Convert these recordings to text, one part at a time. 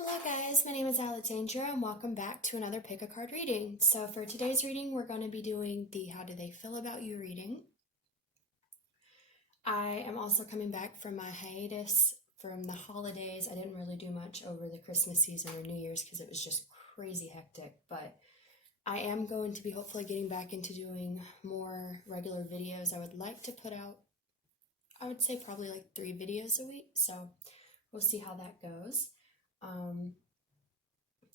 Hello guys, my name is Alexandra and welcome back to another pick a card reading. So for today's reading, we're going to be doing the How Do They Feel About You reading. I am also coming back from my hiatus from the holidays. I didn't really do much over the Christmas season or New Year's because it was just crazy hectic, but I am going to be hopefully getting back into doing more regular videos. I would like to put out, I would say probably like 3 videos a week, so we'll see how that goes.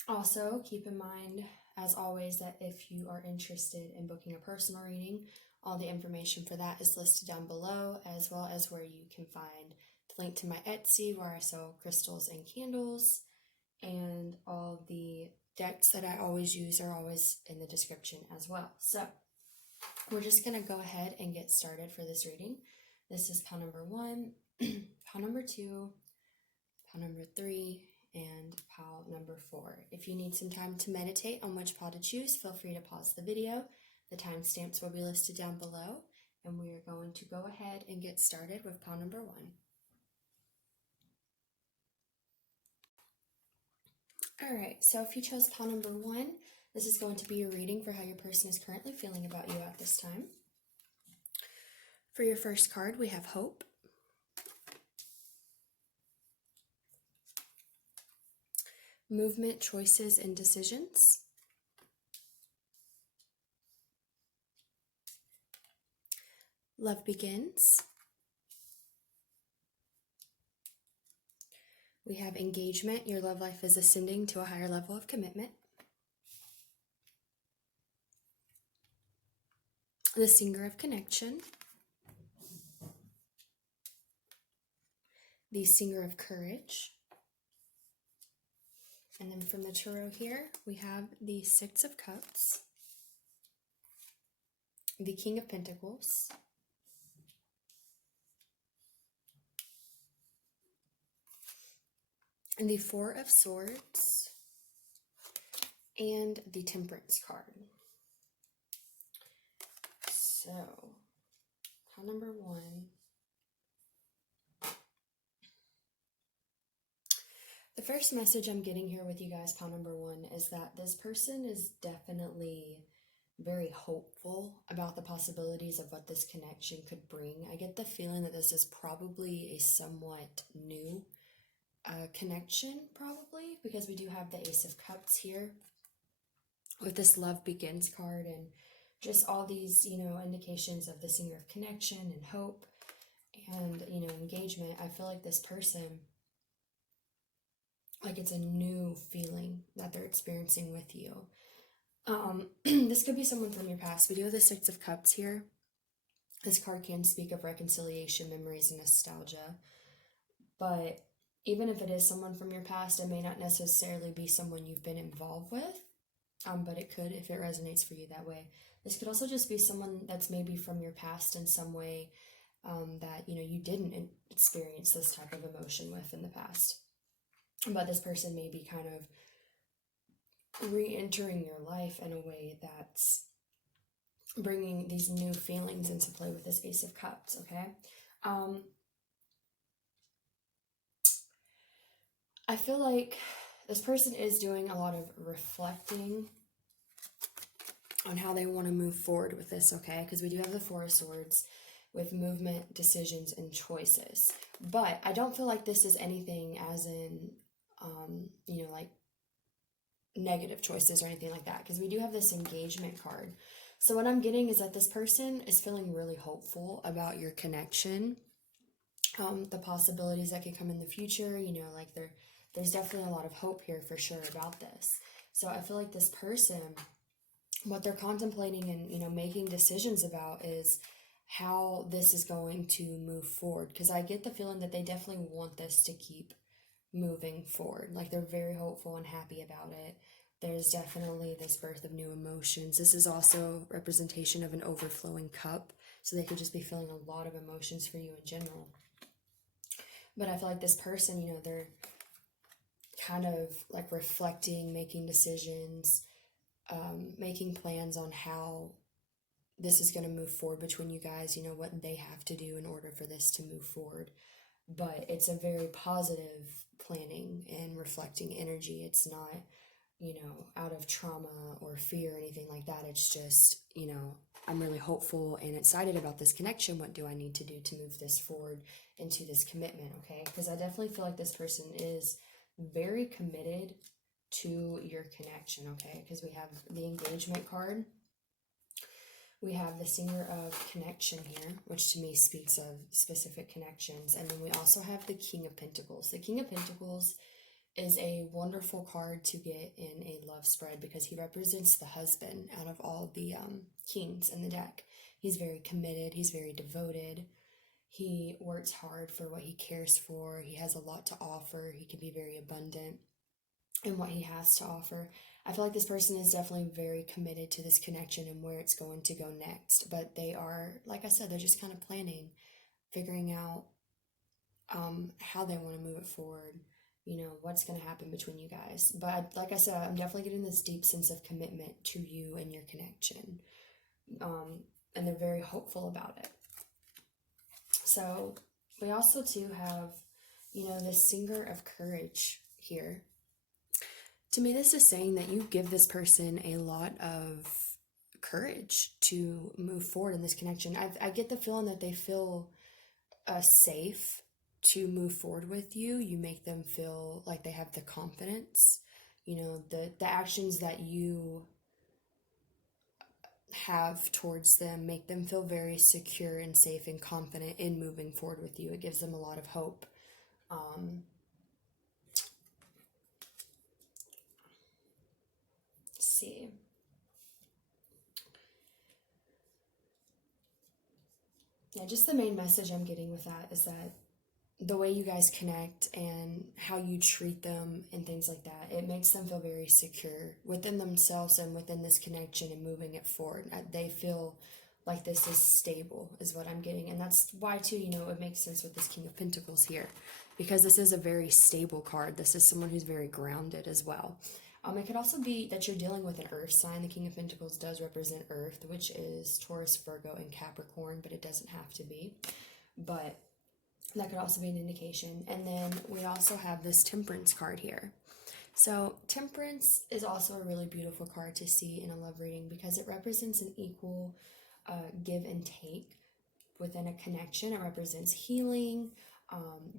Also, keep in mind, as always, that if you are interested in booking a personal reading, all the information for that is listed down below, as well as where you can find the link to my Etsy, where I sell crystals and candles, and all the decks that I always use are always in the description as well. So, we're just going to go ahead and get started for this reading. This is pile number 1, pile number 2, pile number 3, and pile number 4. If you need some time to meditate on which pile to choose, feel free to pause the video. The timestamps will be listed down below, and we are going to go ahead and get started with pile number 1. Alright, so if you chose pile number 1, this is going to be your reading for how your person is currently feeling about you at this time. For your first card, we have Hope. Movement, choices, and decisions. Love begins. We have engagement. Your love life is ascending to a higher level of commitment. The Singer of Connection. The Singer of Courage. And then from the tarot here, we have the Six of Cups, the King of Pentacles, and the Four of Swords, and the Temperance card. So, pile number 1. The first message I'm getting here with you guys, pile number 1, is that this person is definitely very hopeful about the possibilities of what this connection could bring. I get the feeling that this is probably a somewhat new connection, probably, because we do have the Ace of Cups here with this Love Begins card and just all these, indications of the Singer of Connection and hope and, engagement. I feel like this person, like it's a new feeling that they're experiencing with you. This could be someone from your past. We do have the Six of Cups here. This card can speak of reconciliation, memories, and nostalgia. But even if it is someone from your past, it may not necessarily be someone you've been involved with. But it could if it resonates for you that way. This could also just be someone that's maybe from your past in some way that, you didn't experience this type of emotion with in the past. But this person may be kind of re-entering your life in a way that's bringing these new feelings into play with this Ace of Cups, okay? I feel like this person is doing a lot of reflecting on how they want to move forward with this, okay? Because we do have the Four of Swords with movement, decisions, and choices. But I don't feel like this is anything as in like negative choices or anything like that, because we do have this engagement card. So what I'm getting is that this person is feeling really hopeful about your connection, the possibilities that could come in the future, like there's definitely a lot of hope here for sure about this. So I feel like this person, what they're contemplating and, making decisions about is how this is going to move forward, because I get the feeling that they definitely want this to keep moving forward. Like they're very hopeful and happy about it. There's definitely this birth of new emotions. This is also representation of an overflowing cup, so they could just be feeling a lot of emotions for you in general. But I feel like this person, they're kind of like reflecting, making decisions, making plans on how this is going to move forward between you guys, what they have to do in order for this to move forward. But it's a very positive planning and reflecting energy. It's not, out of trauma or fear or anything like that. It's just, I'm really hopeful and excited about this connection. What do I need to do to move this forward into this commitment? Okay. Because I definitely feel like this person is very committed to your connection. Okay. Because we have the engagement card. We have the Singer of Connection here, which to me speaks of specific connections. And then we also have the King of Pentacles. The King of Pentacles is a wonderful card to get in a love spread because he represents the husband out of all the kings in the deck. He's very committed. He's very devoted. He works hard for what he cares for. He has a lot to offer. He can be very abundant in what he has to offer. I feel like this person is definitely very committed to this connection and where it's going to go next. But they are, like I said, they're just kind of planning, figuring out how they want to move it forward, what's going to happen between you guys. But like I said, I'm definitely getting this deep sense of commitment to you and your connection. And they're very hopeful about it. So we also too have, the Singer of Courage here. To me, this is saying that you give this person a lot of courage to move forward in this connection. I get the feeling that they feel safe to move forward with you. You make them feel like they have the confidence. The actions that you have towards them make them feel very secure and safe and confident in moving forward with you. It gives them a lot of hope. See. Yeah, just the main message I'm getting with that is that the way you guys connect and how you treat them and things like that, it makes them feel very secure within themselves and within this connection and moving it forward. They feel like this is stable is what I'm getting. And that's why too, it makes sense with this King of Pentacles here, because this is a very stable card. This is someone who's very grounded as well. It could also be that you're dealing with an earth sign. The King of Pentacles does represent earth, which is Taurus, Virgo, and Capricorn, but it doesn't have to be. But that could also be an indication. And then we also have this Temperance card here. So Temperance is also a really beautiful card to see in a love reading because it represents an equal give and take within a connection. It represents healing,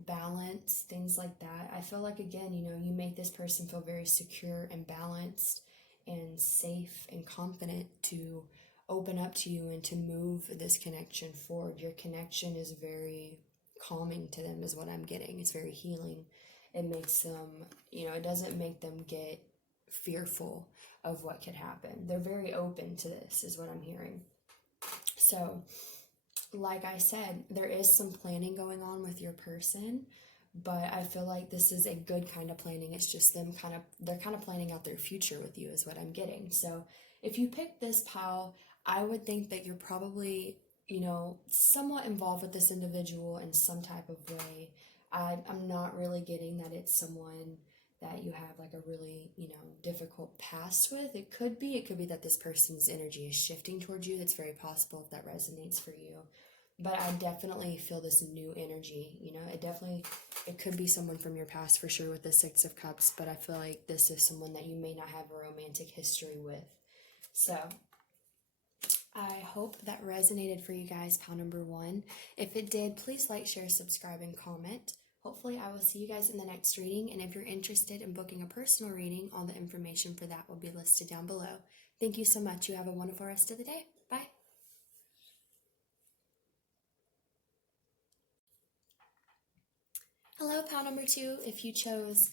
balance, things like that. I feel like, again, you make this person feel very secure and balanced and safe and confident to open up to you and to move this connection forward. Your connection is very calming to them is what I'm getting. It's very healing. It makes them, it doesn't make them get fearful of what could happen. They're very open to this is what I'm hearing. So, like I said, there is some planning going on with your person, but I feel like this is a good kind of planning. It's just they're kind of planning out their future with you is what I'm getting. So if you pick this pile, I would think that you're probably, somewhat involved with this individual in some type of way. I'm not really getting that it's someone that you have like a really, difficult past with. It could be that this person's energy is shifting towards you. That's very possible if that resonates for you. But I definitely feel this new energy, it could be someone from your past for sure with the Six of Cups, but I feel like this is someone that you may not have a romantic history with. So I hope that resonated for you guys, pile number 1. If it did, please like, share, subscribe, and comment. Hopefully I will see you guys in the next reading, and if you're interested in booking a personal reading, all the information for that will be listed down below. Thank you so much. You have a wonderful rest of the day. Bye. Hello, pile number 2. If you chose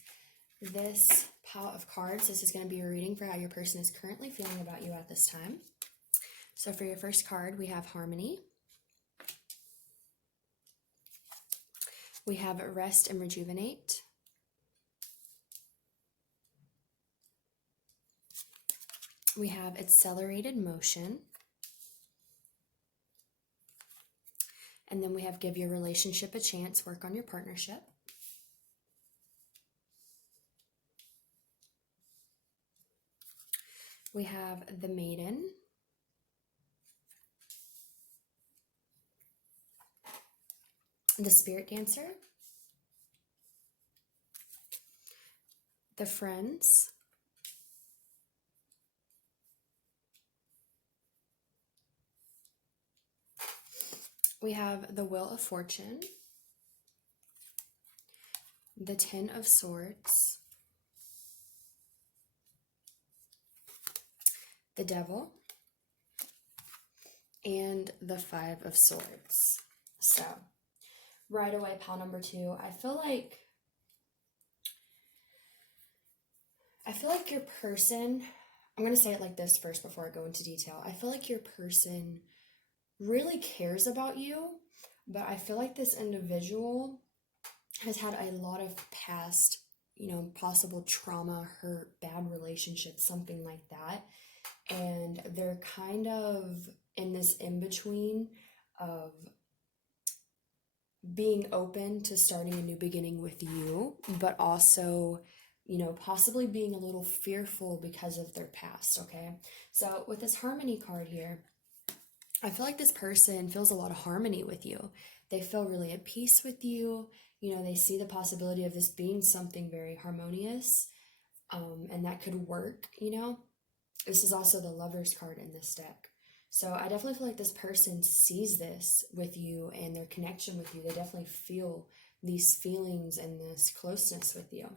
this pile of cards, this is going to be a reading for how your person is currently feeling about you at this time. So for your first card, we have Harmony. We have Rest and Rejuvenate. We have Accelerated Motion. And then we have Give Your Relationship a Chance, Work on Your Partnership. We have The Maiden. The Spirit Dancer. the Friends. We have the Wheel of Fortune, the Ten of Swords, the Devil, and the Five of Swords. So, right away, pile number 2, I feel like your person, I'm going to say it like this first before I go into detail. I feel like your person really cares about you, but I feel like this individual has had a lot of past, possible trauma, hurt, bad relationships, something like that. And they're kind of in this in-between of being open to starting a new beginning with you, but also, possibly being a little fearful because of their past, okay? So with this Harmony card here, I feel like this person feels a lot of harmony with you. They feel really at peace with you. They see the possibility of this being something very harmonious, and that could work, This is also the Lover's card in this deck. So I definitely feel like this person sees this with you and their connection with you. They definitely feel these feelings and this closeness with you.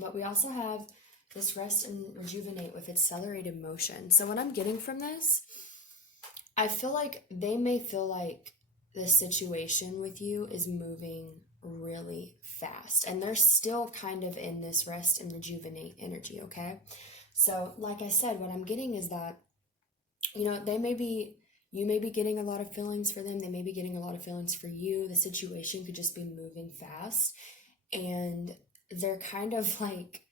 But we also have this Rest and Rejuvenate with accelerated motion. So what I'm getting from this, I feel like they may feel like the situation with you is moving really fast. And they're still kind of in this Rest and Rejuvenate energy, okay? So like I said, what I'm getting is that, you may be getting a lot of feelings for them. They may be getting a lot of feelings for you. The situation could just be moving fast. And they're kind of like,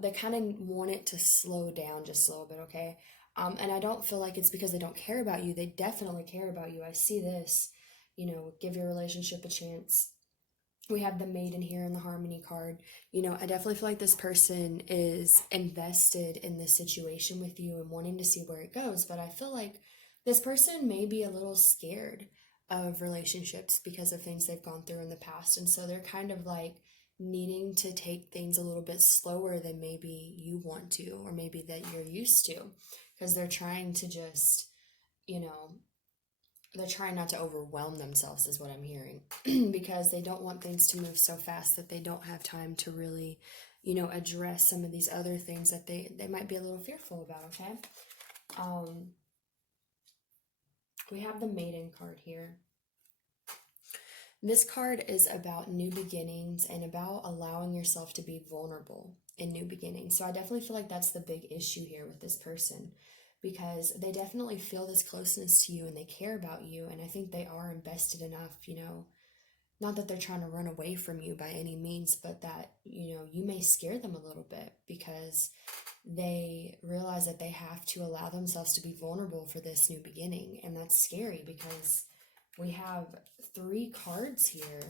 they kind of want it to slow down just a little bit, okay? And I don't feel like it's because they don't care about you. They definitely care about you. I see this, give your relationship a chance. We have the Maiden here in the Harmony card. I definitely feel like this person is invested in this situation with you and wanting to see where it goes. But I feel like this person may be a little scared of relationships because of things they've gone through in the past. And so they're kind of like needing to take things a little bit slower than maybe you want to, or maybe that you're used to, because they're trying to just, they're trying not to overwhelm themselves is what I'm hearing, because they don't want things to move so fast that they don't have time to really, address some of these other things that they might be a little fearful about, okay? We have the Maiden card here. This card is about new beginnings and about allowing yourself to be vulnerable in new beginnings. So I definitely feel like that's the big issue here with this person, because they definitely feel this closeness to you and they care about you. And I think they are invested enough, not that they're trying to run away from you by any means, but that, you may scare them a little bit because they realize that they have to allow themselves to be vulnerable for this new beginning. And that's scary because we have 3 cards here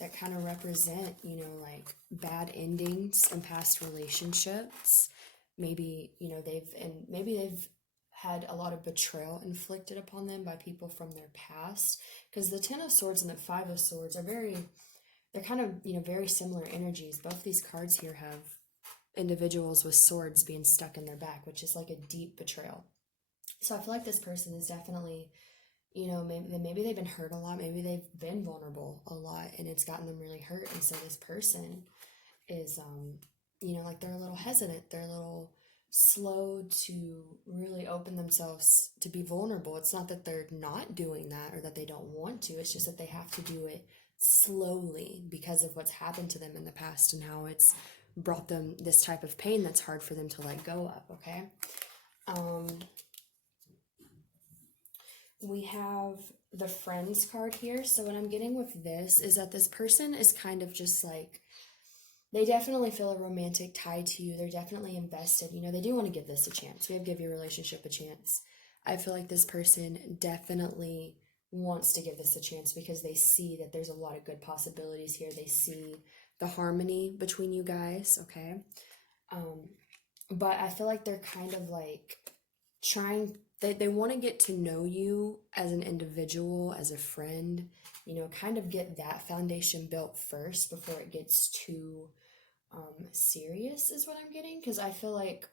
that kind of represent, like bad endings in past relationships. Maybe, they've had a lot of betrayal inflicted upon them by people from their past, because the Ten of Swords and the Five of Swords are they're kind of, very similar energies. Both these cards here have individuals with swords being stuck in their back, which is like a deep betrayal. So I feel like this person is definitely, maybe they've been hurt a lot, maybe they've been vulnerable a lot, and it's gotten them really hurt. And so this person is, like they're a little hesitant, they're a little slow to really open themselves to be vulnerable. It's not that they're not doing that or that they don't want to, it's just that they have to do it slowly because of what's happened to them in the past and how it's brought them this type of pain that's hard for them to let go of, okay? We have the Friends card here. So what I'm getting with this is that this person is kind of just like, they definitely feel a romantic tie to you. They're definitely invested. They do want to give this a chance. We have give your relationship a chance. I feel like this person definitely wants to give this a chance because they see that there's a lot of good possibilities here. They see the harmony between you guys, okay? But I feel like they're kind of like trying, they want to get to know you as an individual, as a friend, kind of get that foundation built first before it gets too serious is what I'm getting, because I feel like,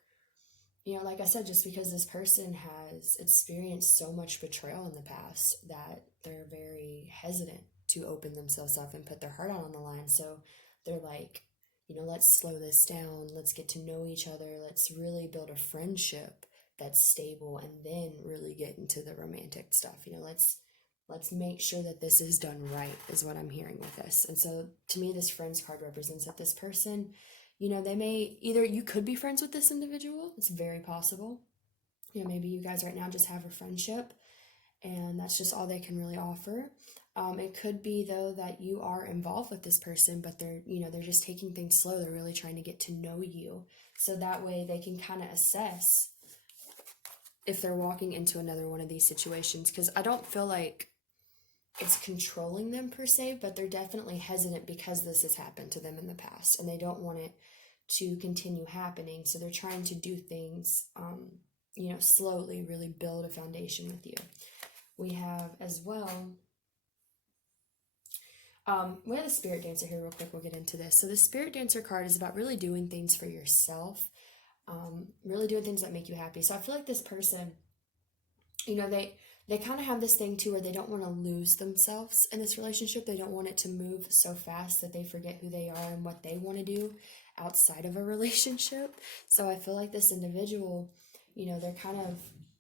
you know, like I said, just because this person has experienced so much betrayal in the past that they're very hesitant to open themselves up and put their heart out on the line. So they're like, you know, let's slow this down. Let's get to know each other. Let's really build a friendship that's stable and then really get into the romantic stuff. You know, let's make sure that this is done right is what I'm hearing with this. And so to me, this friends card represents that this person, you know, they may either, you could be friends with this individual. It's very possible. You know, maybe you guys right now just have a friendship and that's just all they can really offer. It could be though that you are involved with this person, but they're, you know, they're just taking things slow. They're really trying to get to know you. So that way they can kind of assess if they're walking into another one of these situations. Because I don't feel like it's controlling them per se, but they're definitely hesitant because this has happened to them in the past and they don't want it to continue happening. So they're trying to do things, you know, slowly, really build a foundation with you. We have as well, we have the Spirit Dancer here real quick. We'll get into this. So the Spirit Dancer card is about really doing things for yourself, really doing things that make you happy. So I feel like this person, you know, they kind of have this thing too where they don't want to lose themselves in this relationship. They don't want it to move so fast that they forget who they are and what they want to do outside of a relationship. So I feel like this individual, you know, they're kind of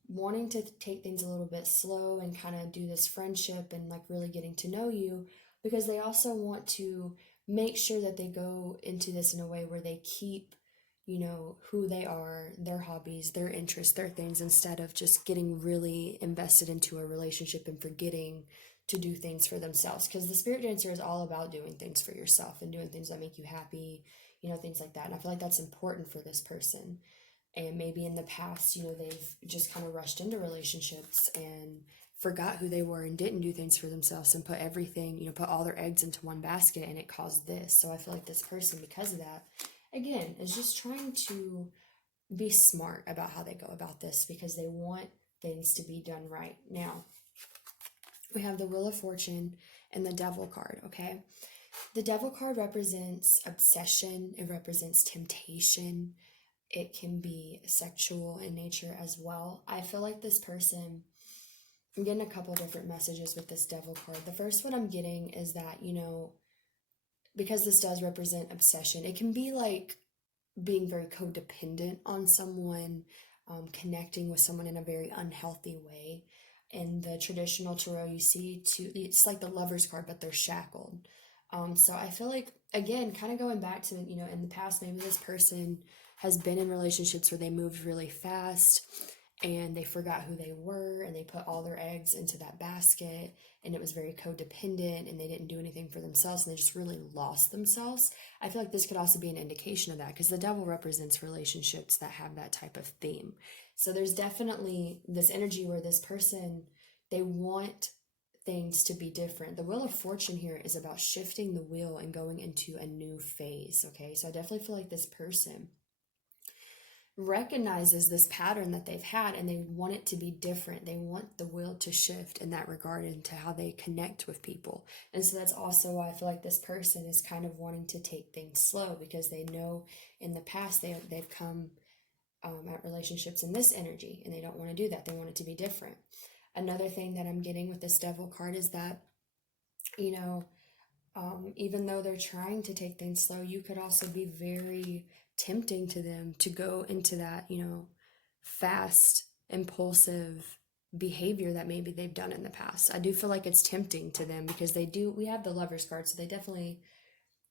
wanting to take things a little bit slow and kind of do this friendship and like really getting to know you, because they also want to make sure that they go into this in a way where they keep, you know, who they are, their hobbies, their interests, their things, instead of just getting really invested into a relationship and forgetting to do things for themselves. Because the Spirit Dancer is all about doing things for yourself and doing things that make you happy, you know, things like that. And I feel like that's important for this person. And maybe in the past, you know, they've just kind of rushed into relationships and forgot who they were and didn't do things for themselves and put everything, you know, put all their eggs into one basket, and it caused this. So I feel like this person, because of that, again, is just trying to be smart about how they go about this, because they want things to be done right. Now, we have the Wheel of Fortune and the Devil card, okay? The Devil card represents obsession. It represents temptation. It can be sexual in nature as well. I feel like this person, I'm getting a couple different messages with this Devil card. The first one I'm getting is that, you know, because this does represent obsession, it can be like being very codependent on someone, connecting with someone in a very unhealthy way. In the traditional tarot, you see it's like the Lover's card, but they're shackled. So I feel like, again, kind of going back to, you know, in the past, maybe this person has been in relationships where they moved really fast and they forgot who they were and they put all their eggs into that basket, and it was very codependent and they didn't do anything for themselves and they just really lost themselves. I feel like this could also be an indication of that, because the Devil represents relationships that have that type of theme. So there's definitely this energy where this person, they want things to be different. The Wheel of Fortune here is about shifting the wheel and going into a new phase, okay? So I definitely feel like this person recognizes this pattern that they've had and they want it to be different. They want the wheel to shift in that regard into how they connect with people. And so that's also why I feel like this person is kind of wanting to take things slow, because they know in the past they've come at relationships in this energy and they don't want to do that. They want it to be different. Another thing that I'm getting with this Devil card is that, you know, even though they're trying to take things slow, you could also be very tempting to them to go into that, you know, fast, impulsive behavior that maybe they've done in the past. I do feel like it's tempting to them because we have the Lover's card, so they definitely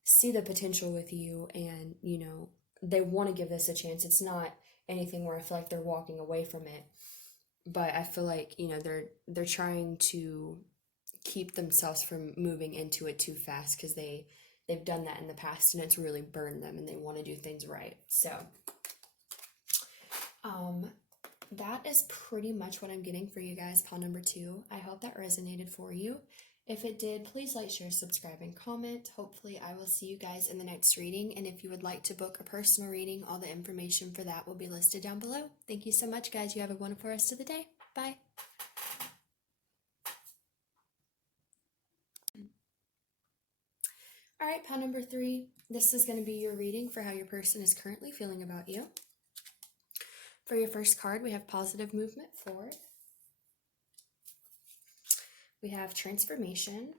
see the potential with you and, you know, they want to give this a chance. It's not anything where I feel like they're walking away from it, but I feel like, you know, they're trying to keep themselves from moving into it too fast, because they've done that in the past and it's really burned them and they want to do things right. So that is pretty much what I'm getting for you guys, pile number 2. I hope that resonated for you. If it did, please like, share, subscribe, and comment. Hopefully I will see you guys in the next reading, and if you would like to book a personal reading, all the information for that will be listed down below. Thank you so much, guys. You have a wonderful rest of the day. Bye. All right, pile number 3. This is going to be your reading for how your person is currently feeling about you. For your first card, we have positive movement forward. We have transformation,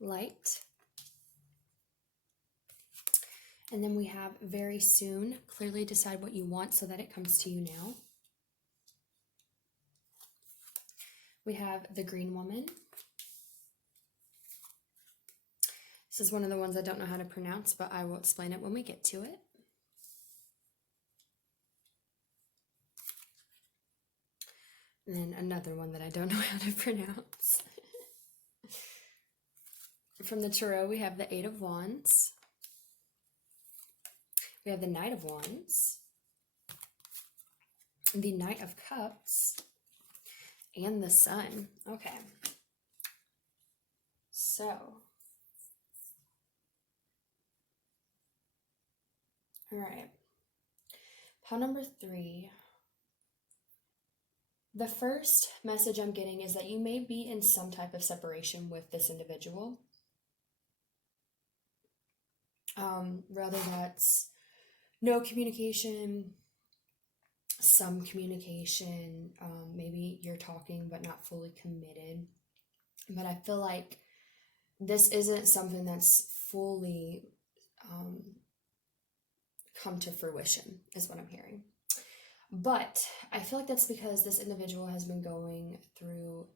light, and then we have very soon. Clearly decide what you want so that it comes to you now. We have the green woman. This is one of the ones I don't know how to pronounce, but I will explain it when we get to it. And then another one that I don't know how to pronounce. From the Tarot, we have the 8 of Wands. We have the Knight of Wands. The Knight of Cups. And the Sun. Okay. So. All right. Pile number 3. The first message I'm getting is that you may be in some type of separation with this individual. Rather that's no communication, some communication, maybe you're talking but not fully committed. But I feel like this isn't something that's fully come to fruition, is what I'm hearing. But I feel like that's because this individual has been going through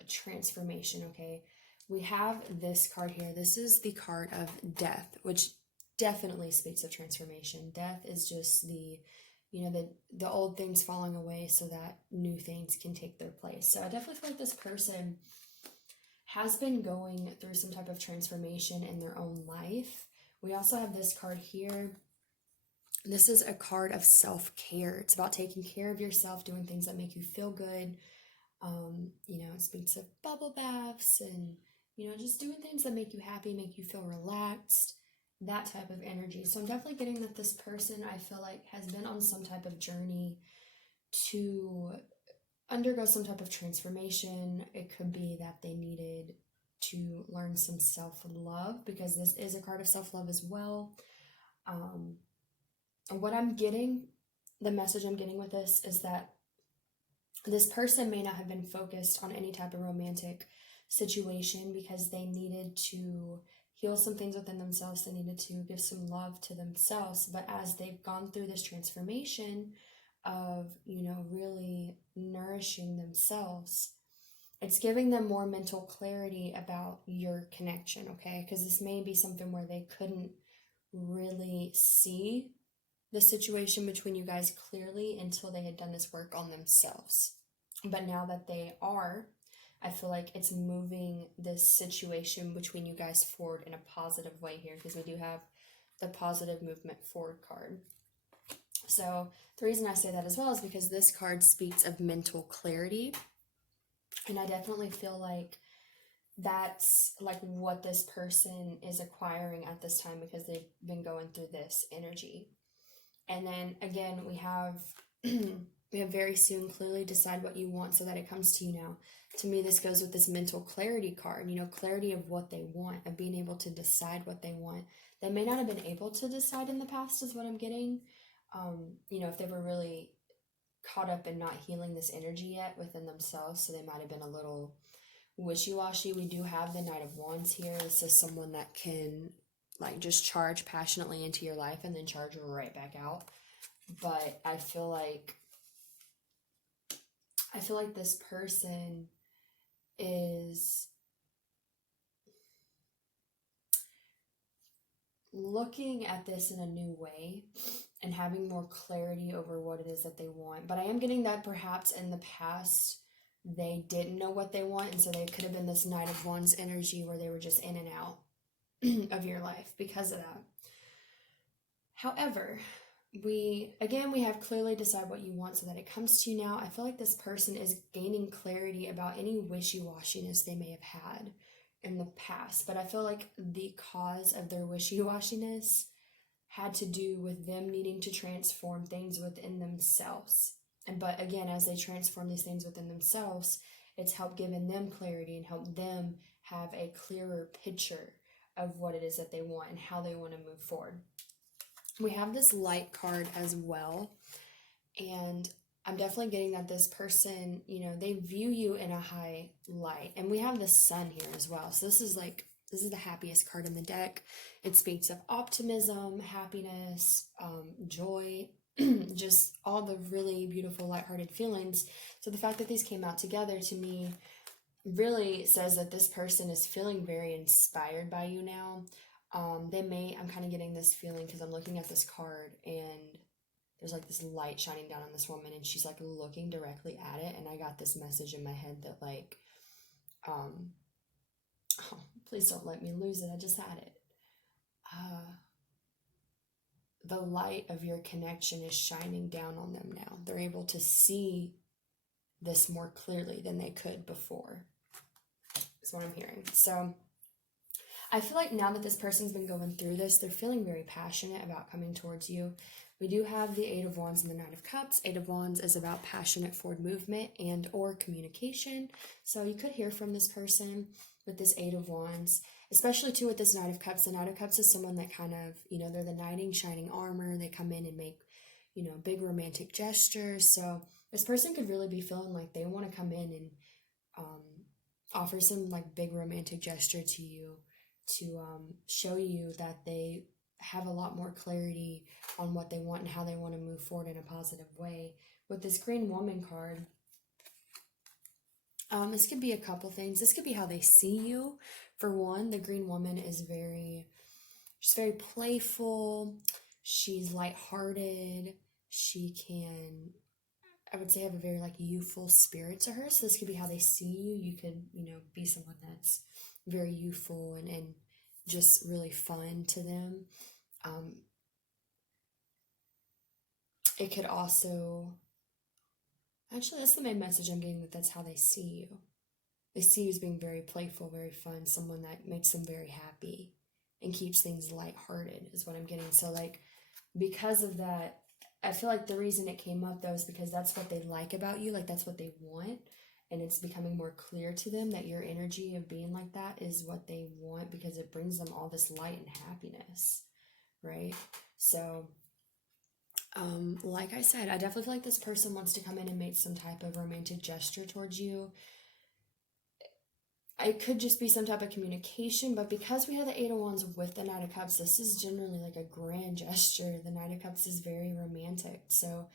a transformation, okay? We have this card here. This is the card of death, which definitely speaks of transformation. Death is just the old things falling away so that new things can take their place. So I definitely feel like this person has been going through some type of transformation in their own life. We also have this card here. This is a card of self-care. It's about taking care of yourself, doing things that make you feel good. It speaks of bubble baths and, just doing things that make you happy, make you feel relaxed, that type of energy. So I'm definitely getting that this person, I feel like, has been on some type of journey to undergo some type of transformation. It could be that they needed to learn some self-love, because this is a card of self-love as well. What I'm getting, the message I'm getting with this is that this person may not have been focused on any type of romantic situation because they needed to heal some things within themselves. They needed to give some love to themselves. But as they've gone through this transformation of, really nourishing themselves, it's giving them more mental clarity about your connection, okay? Because this may be something where they couldn't really see the situation between you guys clearly until they had done this work on themselves. But now that they are, I feel like it's moving this situation between you guys forward in a positive way here, because we do have the positive movement forward card. So the reason I say that as well is because this card speaks of mental clarity. And I definitely feel like that's like what this person is acquiring at this time, because they've been going through this energy. And then again, we have very soon. Clearly decide what you want so that it comes to you now. To me, this goes with this mental clarity card, clarity of what they want, of being able to decide what they want. They may not have been able to decide in the past, is what I'm getting. If they were really caught up in not healing this energy yet within themselves, so they might have been a little wishy-washy. We do have the Knight of Wands here. This is someone that can just charge passionately into your life and then charge right back out. But I feel like this person is looking at this in a new way and having more clarity over what it is that they want. But I am getting that perhaps in the past they didn't know what they want, and so they could have been this Knight of Wands energy where they were just in and out of your life because of that. However, we have clearly decide what you want so that it comes to you now. I feel like this person is gaining clarity about any wishy-washiness they may have had in the past. But I feel like the cause of their wishy-washiness had to do with them needing to transform things within themselves. But again, as they transform these things within themselves, it's helped giving them clarity and help them have a clearer picture of what it is that they want and how they want to move forward. We have this light card as well, and I'm definitely getting that this person, you know, they view you in a high light. And we have the sun here as well. So this is the happiest card in the deck. It speaks of optimism, happiness, joy, just all the really beautiful lighthearted feelings. So the fact that these came out together to me really says that this person is feeling very inspired by you now. I'm kind of getting this feeling because I'm looking at this card and there's like this light shining down on this woman and she's like looking directly at it, and I got this message in my head that like, oh, please don't let me lose it. I just had it. The light of your connection is shining down on them now. They're able to see this more clearly than they could before. That's what I'm hearing. So I feel like now that this person's been going through this, they're feeling very passionate about coming towards you. We do have the Eight of Wands and the Knight of Cups. Eight of Wands is about passionate forward movement and or communication. So you could hear from this person with this Eight of Wands, especially too with this Knight of Cups. The Knight of Cups is someone that kind of, you know, they're the knight in shining armor. They come in and make, you know, big romantic gestures. So this person could really be feeling like they want to come in and offer some like big romantic gesture to you to show you that they have a lot more clarity on what they want and how they want to move forward in a positive way. With this Green Woman card, this could be a couple things. This could be how they see you. For one, the Green Woman is she's very playful. She's lighthearted. She can, I would say, have a very like youthful spirit to her. So this could be how they see you. You could, you know, be someone that's very youthful and just really fun to them. It could also, actually, that's the main message I'm getting, that's how they see you. They see you as being very playful, very fun, someone that makes them very happy and keeps things lighthearted is what I'm getting. So like, because of that, I feel like the reason it came up though is because that's what they like about you, like that's what they want, and it's becoming more clear to them that your energy of being like that is what they want because it brings them all this light and happiness, right? So like I said, I definitely feel like this person wants to come in and make some type of romantic gesture towards you. It could just be some type of communication, but because we have the Eight of Wands with the Knight of Cups, this is generally like a grand gesture. The Knight of Cups is very romantic, so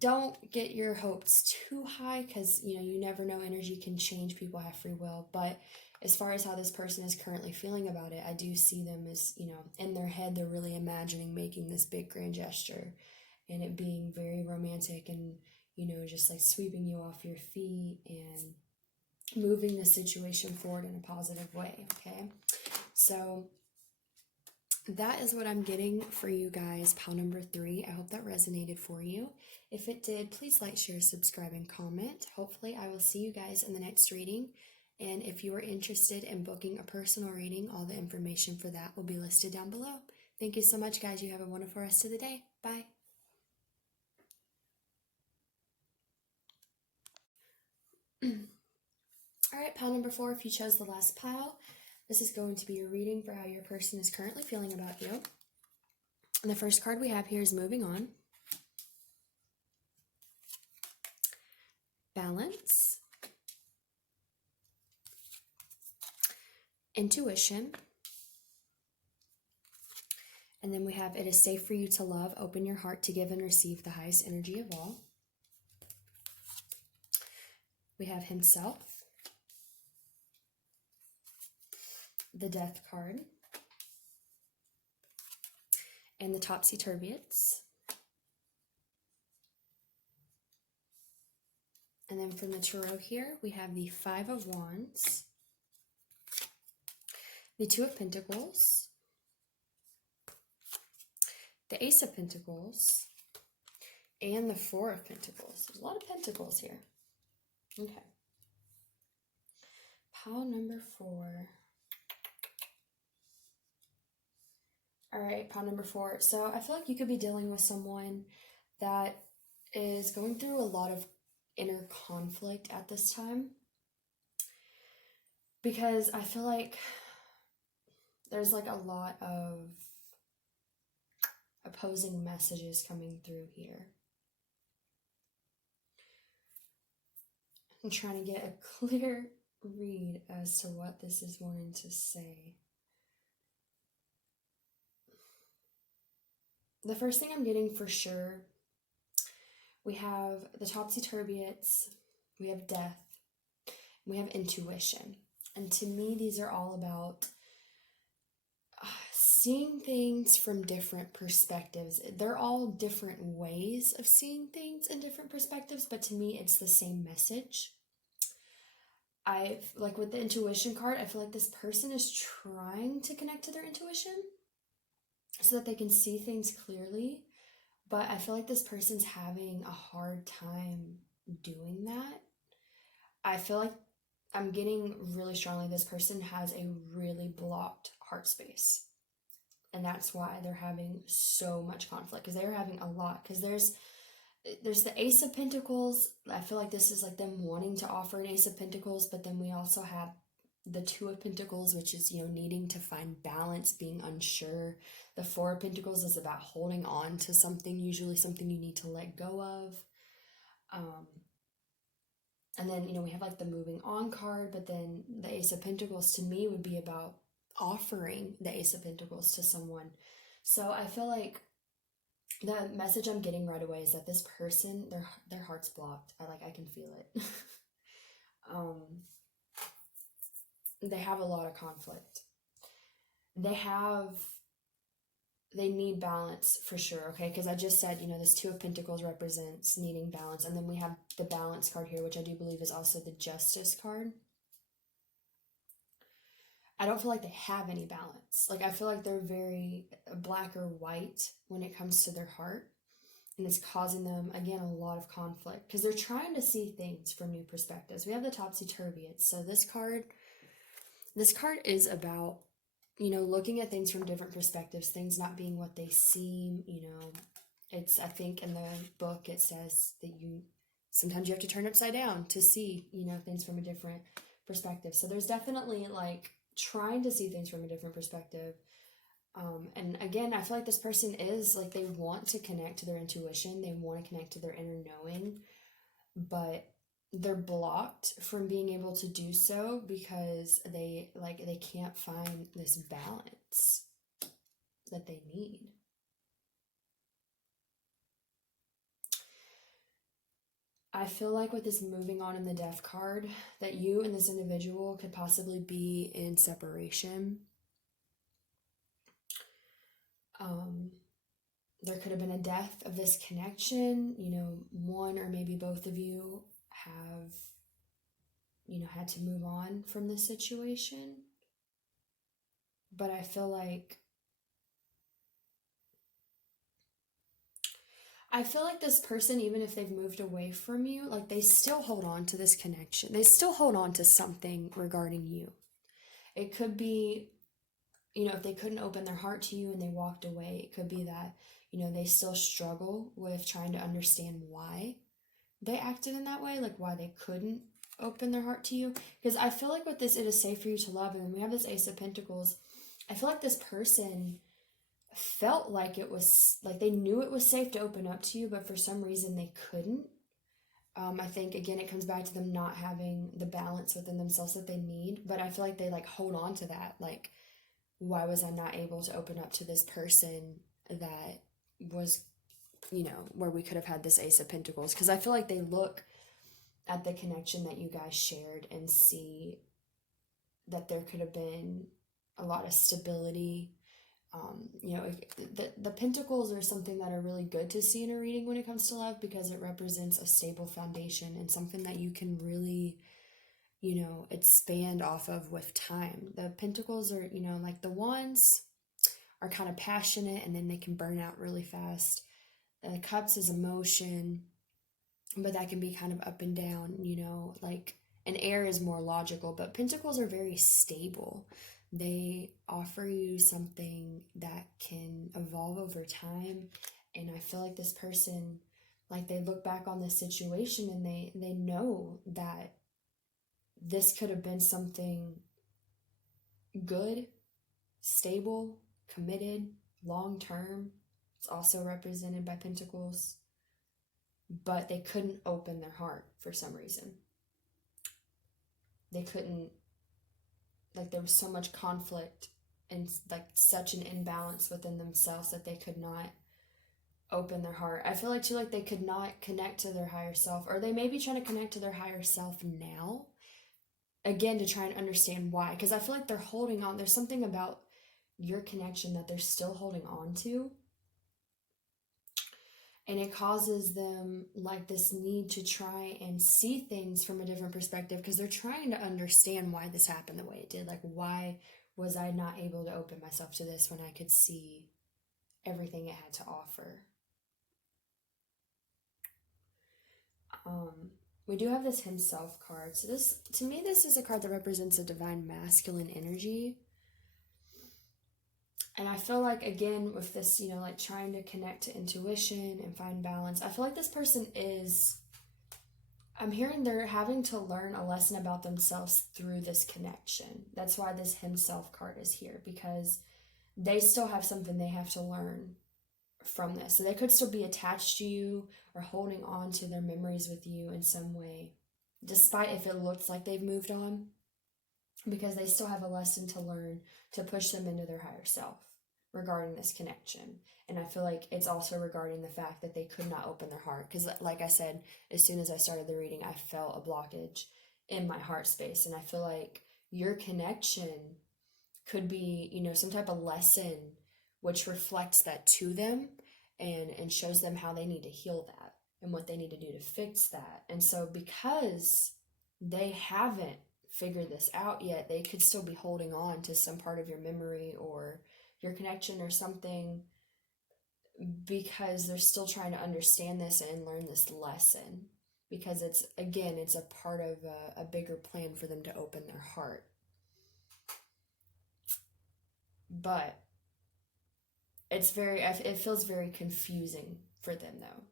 don't get your hopes too high because, you know, you never know. Energy can change. People have free will. But as far as how this person is currently feeling about it, I do see them as, you know, in their head, they're really imagining making this big grand gesture and it being very romantic and, you know, just like sweeping you off your feet and moving the situation forward in a positive way, okay? So that is what I'm getting for you guys, pile number 3. I hope that resonated for you. If it did, please like, share, subscribe, and comment. Hopefully, I will see you guys in the next reading. And if you are interested in booking a personal reading, all the information for that will be listed down below. Thank you so much, guys. You have a wonderful rest of the day. Bye. All right, pile number 4, if you chose the last pile, this is going to be your reading for how your person is currently feeling about you. And the first card we have here is Moving On. Balance. Intuition. And then we have It is safe for you to love. Open your heart to give and receive the highest energy of all. We have Himself. The Death card. And the Topsy-Turviets. And then from the Tarot here, we have the Five of Wands, the Two of Pentacles, the Ace of Pentacles, and the Four of Pentacles. There's a lot of pentacles here. Okay. Pile number 4. All right, pile number 4. So I feel like you could be dealing with someone that is going through a lot of inner conflict at this time, because I feel like there's like a lot of opposing messages coming through here. I'm trying to get a clear read as to what this is wanting to say. The first thing I'm getting for sure, we have the topsy-turviets, we have death, we have intuition. And to me, these are all about seeing things from different perspectives. They're all different ways of seeing things in different perspectives, but to me, it's the same message. Like with the intuition card, I feel like this person is trying to connect to their intuition so that they can see things clearly, but I feel like this person's having a hard time doing that. I feel like I'm getting really strongly this person has a really blocked heart space. And that's why they're having so much conflict, because they're having a lot. Because there's the Ace of Pentacles. I feel like this is like them wanting to offer an Ace of Pentacles, but then we also have the Two of Pentacles, which is, needing to find balance, being unsure. The Four of Pentacles is about holding on to something, usually something you need to let go of. And then, we have like the moving on card, but then the Ace of Pentacles to me would be about offering the Ace of Pentacles to someone. So I feel like the message I'm getting right away is that this person, their heart's blocked. I can feel it. They have a lot of conflict. They need balance for sure, okay? Because I just said, this Two of Pentacles represents needing balance. And then we have the Balance card here, which I do believe is also the Justice card. I don't feel like they have any balance. Like, I feel like they're very black or white when it comes to their heart. And it's causing them, again, a lot of conflict. Because they're trying to see things from new perspectives. We have the Topsy-Turviets. So this card is about looking at things from different perspectives, things not being what they seem, I think in the book it says that sometimes you have to turn upside down to see, things from a different perspective. So there's definitely like trying to see things from a different perspective. And again, I feel like this person is like, they want to connect to their intuition. They want to connect to their inner knowing, but they're blocked from being able to do so because they can't find this balance that they need. I feel like with this moving on in the Death card, that you and this individual could possibly be in separation. There could have been a death of this connection. One or maybe both of you have had to move on from this situation. But I feel like this person, even if they've moved away from you, like they still hold on to this connection. They still hold on to something regarding you. It could be, if they couldn't open their heart to you and they walked away, it could be that, they still struggle with trying to understand why they acted in that way, like why they couldn't open their heart to you. Because I feel like with this, it is safe for you to love. And then we have this Ace of Pentacles. I feel like this person felt like it was, like they knew it was safe to open up to you, but for some reason they couldn't. I think, again, it comes back to them not having the balance within themselves that they need. But I feel like they like hold on to that. Like, why was I not able to open up to this person that was, where we could have had this Ace of Pentacles? Because I feel like they look at the connection that you guys shared and see that there could have been a lot of stability. The Pentacles are something that are really good to see in a reading when it comes to love, because it represents a stable foundation and something that you can really, expand off of with time. The Pentacles are, like the Wands are kind of passionate and then they can burn out really fast. The Cups is emotion, but that can be kind of up and down, and Air is more logical, but Pentacles are very stable. They offer you something that can evolve over time. And I feel like this person, Like they look back on this situation and they know that this could have been something good, stable, committed, long-term. It's also represented by Pentacles. But they couldn't open their heart for some reason. They couldn't, like there was so much conflict and like such an imbalance within themselves that they could not open their heart. I feel like too, like they could not connect to their higher self, or they may be trying to connect to their higher self now, again, to try and understand why. Because I feel like they're holding on. There's something about your connection that they're still holding on to. And it causes them like this need to try and see things from a different perspective, because they're trying to understand why this happened the way it did. Like, why was I not able to open myself to this when I could see everything it had to offer? We do have this Himself card. So this, to me, this is a card that represents a divine masculine energy. And I feel like, again, with this, like trying to connect to intuition and find balance, I feel like this person is, I'm hearing they're having to learn a lesson about themselves through this connection. That's why this Himself card is here, because they still have something they have to learn from this. So they could still be attached to you or holding on to their memories with you in some way, despite if it looks like they've moved on, because they still have a lesson to learn to push them into their higher self regarding this connection. And I feel like it's also regarding the fact that they could not open their heart, because like I said, as soon as I started the reading, I felt a blockage in my heart space. And I feel like your connection could be, some type of lesson which reflects that to them and shows them how they need to heal that and what they need to do to fix that. And so because they haven't figured this out yet, they could still be holding on to some part of your memory or your connection or something, because they're still trying to understand this and learn this lesson, because it's a part of a bigger plan for them to open their heart. But it feels very confusing for them though.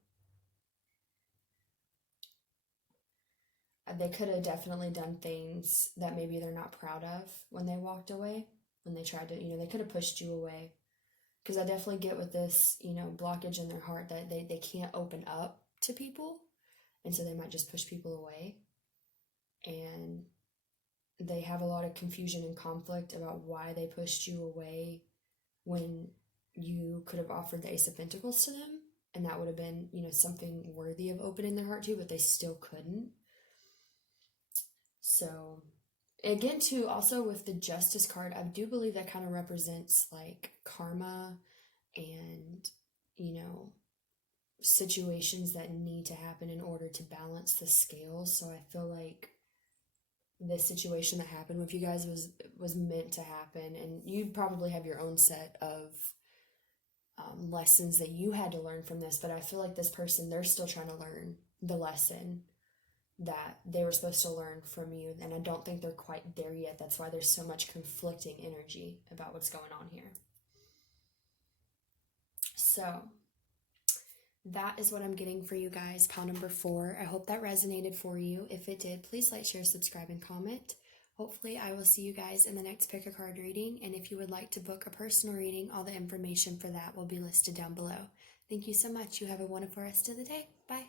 They could have definitely done things that maybe they're not proud of when they walked away, when they tried to, they could have pushed you away. Because I definitely get with this, blockage in their heart that they can't open up to people. And so they might just push people away. And they have a lot of confusion and conflict about why they pushed you away when you could have offered the Ace of Pentacles to them. And that would have been, something worthy of opening their heart to, but they still couldn't. So, again, too, also with the Justice card, I do believe that kind of represents like karma and, situations that need to happen in order to balance the scales. So I feel like this situation that happened with you guys was meant to happen, and you probably have your own set of lessons that you had to learn from this. But I feel like this person, they're still trying to learn the lesson that they were supposed to learn from you, and I don't think they're quite there yet. That's why there's so much conflicting energy about what's going on here. So that is what I'm getting for you guys, pile number 4. I hope that resonated for you. If it did, please like, share, subscribe, and comment. Hopefully I will see you guys in the next pick a card reading, and if you would like to book a personal reading, all the information for that will be listed down below. Thank you so much. You have a wonderful rest of the day. Bye.